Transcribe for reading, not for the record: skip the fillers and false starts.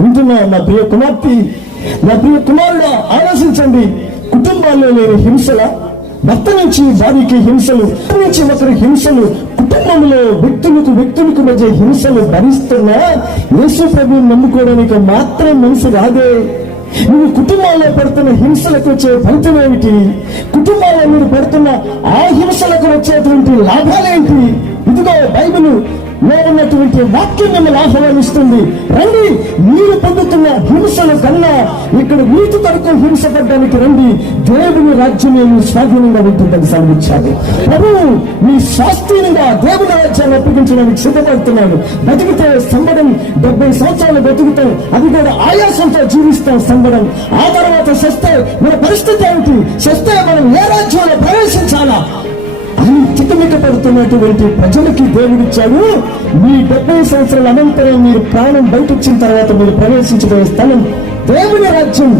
వింటున్నా నా ప్రియ కుమార్తె, నా ప్రియ కుమారుడా, ఆలోచించండి. కుటుంబాల్లో లేని హింసల, భర్త నుంచి భార్యకి హింసలు, నుంచి ఒకరి హింసలు, కుటుంబంలో వ్యక్తులకు మధ్య హింసలు భరిస్తున్నా యేసు ప్రభువుని నమ్ముకోవడానికి మాత్రం మనసు రాదే. నువ్వు కుటుంబాల్లో పడుతున్న హింసలకు వచ్చే ఫలితం ఏమిటి? కుటుంబాల్లో మీరు పడుతున్న ఆ హింసలకు వచ్చేటువంటి లాభాలేంటి? ఇదిగో బైబిల్ ఉన్నటువంటి వాక్యం మిమ్మల్ని ఆహ్వానిస్తుంది. రండి, మీరు పొందుతున్న హింసల కన్నా ఇక్కడ నీతి కొరకు హింసపడ్డానికి రండి. దేవుని రాజ్యం మీ స్వాధీనంగా ఉంటుందని సాధించాలి. ప్రభువు మీ శాస్త్రీయంగా దేవుని రాజ్యాన్ని అప్పగించడానికి సిద్ధపడుతున్నాడు. బతికితే సంబడం, 70 సంవత్సరాలు బతుకుతాం, అది కూడా ఆయాసంతో జీవిస్తాం సంబడం. ఆ తర్వాత సస్తే మన పరిస్థితి ఏమిటి? సస్తే మనం ఏ రాజ్యంలో ప్రవేశించాలా అని చిక్కమిక్కపడుతున్నటువంటి ప్రజలకి దేవుడిచ్చాడు. మీ 70 సంవత్సరాల అనంతరం మీరు ప్రాణం బయటొచ్చిన తర్వాత మీరు ప్రవేశించబోయే స్థలం దేవుని రాజ్యం.